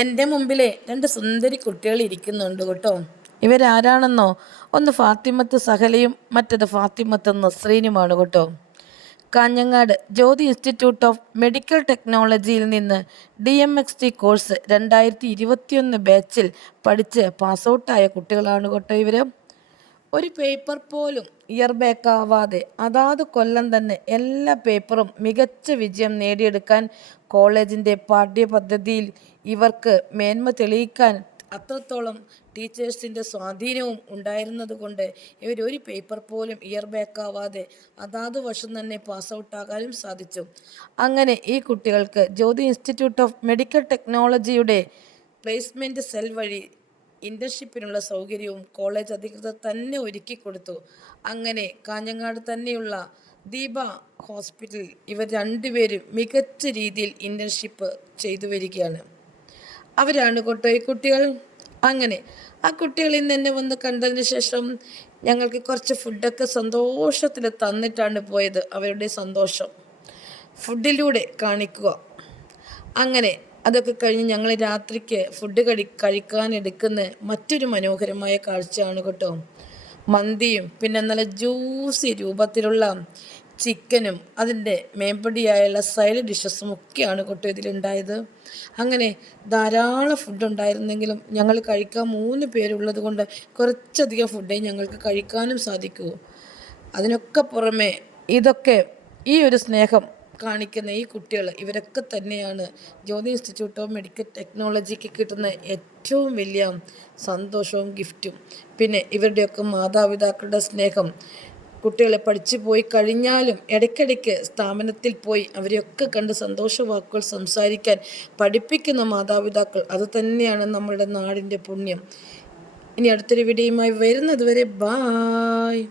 എൻ്റെ മുമ്പിലെ രണ്ട് സുന്ദരി കുട്ടികൾ ഇരിക്കുന്നുണ്ട് കേട്ടോ. ഇവരാരാണെന്നോ? ഒന്ന് ഫാത്തിമത്ത് സഹലയും മറ്റത് ഫാത്തിമത്ത് നസ്രീനുമാണ് കേട്ടോ. Kanhangad Jyothi institute of medical ടെക്നോളജിയിൽ നിന്ന് DMXT കോഴ്സ് 2021 ബാച്ചിൽ പഠിച്ച് പാസ്ഔട്ടായ കുട്ടികളാണ് കേട്ടോ ഇവർ. ഒരു പേപ്പർ പോലും ഇയർ ബാക്ക് ആവാതെ അതാത് കൊല്ലം തന്നെ എല്ലാ പേപ്പറും മികച്ച വിജയം നേടിയെടുക്കാൻ കോളേജിൻ്റെ പാഠ്യപദ്ധതിയിൽ ഇവർക്ക് മേന്മ തെളിയിക്കാൻ അത്രത്തോളം ടീച്ചേഴ്സിൻ്റെ സ്വാധീനവും ഉണ്ടായിരുന്നത് കൊണ്ട് ഇവരൊരു പേപ്പർ പോലും ഇയർ ബാക്ക് ആവാതെ അതാത് വർഷം തന്നെ പാസ് ഔട്ടാകാനും സാധിച്ചു. അങ്ങനെ ഈ കുട്ടികൾക്ക് ജ്യോതി ഇൻസ്റ്റിറ്റ്യൂട്ട് ഓഫ് മെഡിക്കൽ ടെക്നോളജിയുടെ പ്ലേസ്മെൻറ്റ് സെൽ വഴി ഇൻറ്റേൺഷിപ്പിനുള്ള സൗകര്യവും കോളേജ് അധികൃതർ തന്നെ ഒരുക്കി കൊടുത്തു. അങ്ങനെ കാഞ്ഞങ്ങാട് തന്നെയുള്ള ദീപ ഹോസ്പിറ്റലിൽ ഇവർ രണ്ടുപേരും മികച്ച രീതിയിൽ ഇൻറ്റേൺഷിപ്പ് ചെയ്തു വരികയാണ്. അവരാണ് കേട്ടോ ഈ കുട്ടികൾ. അങ്ങനെ ആ കുട്ടികൾ ഇന്ന് എന്നെ വന്ന് കണ്ടതിന് ശേഷം ഞങ്ങൾക്ക് കുറച്ച് ഫുഡൊക്കെ സന്തോഷത്തിൽ തന്നിട്ടാണ് പോയത്. അവരുടെ സന്തോഷം ഫുഡിലൂടെ കാണിക്കുക. അങ്ങനെ അതൊക്കെ കഴിഞ്ഞ് ഞങ്ങൾ രാത്രിക്ക് ഫുഡ് കഴിക്കാനെടുക്കുന്ന മറ്റൊരു മനോഹരമായ കാഴ്ചയാണ് കേട്ടോ. മന്തിയും പിന്നെ നല്ല ജ്യൂസി രൂപത്തിലുള്ള ചിക്കനും അതിൻ്റെ മേമ്പടിയായുള്ള സൈഡ് ഡിഷസും ഒക്കെയാണ് കേട്ടോ ഇതിലുണ്ടായത്. അങ്ങനെ ധാരാളം ഫുഡ് ഉണ്ടായിരുന്നെങ്കിലും ഞങ്ങൾ കഴിക്കാൻ 3 പേരുള്ളത് കൊണ്ട് കുറച്ചധികം ഫുഡേ ഞങ്ങൾക്ക് കഴിക്കാനും സാധിക്കൂ. അതിനൊക്കെ പുറമെ ഇതൊക്കെ ഈ ഒരു സ്നേഹം കാണിക്കുന്ന ഈ കുട്ടികൾ ഇവരൊക്കെ തന്നെയാണ് ജ്യോതി ഇൻസ്റ്റിറ്റ്യൂട്ട് ഓഫ് മെഡിക്കൽ ടെക്നോളജിക്ക് കിട്ടുന്ന ഏറ്റവും വലിയ സന്തോഷവും ഗിഫ്റ്റും. പിന്നെ ഇവരുടെയൊക്കെ മാതാപിതാക്കളുടെ സ്നേഹം. കുട്ടികളെ പഠിച്ചു പോയി കഴിഞ്ഞാലും ഇടയ്ക്കിടയ്ക്ക് സ്ഥാപനത്തിൽ പോയി അവരെയൊക്കെ കണ്ട് സന്തോഷ വാക്കുകൾ സംസാരിക്കാൻ പഠിപ്പിക്കുന്ന മാതാപിതാക്കൾ, അത് തന്നെയാണ് നമ്മളുടെ നാടിൻ്റെ പുണ്യം. ഇനി അടുത്തൊരു വീഡിയോയുമായി വരുന്നത് വരെ ബായ്.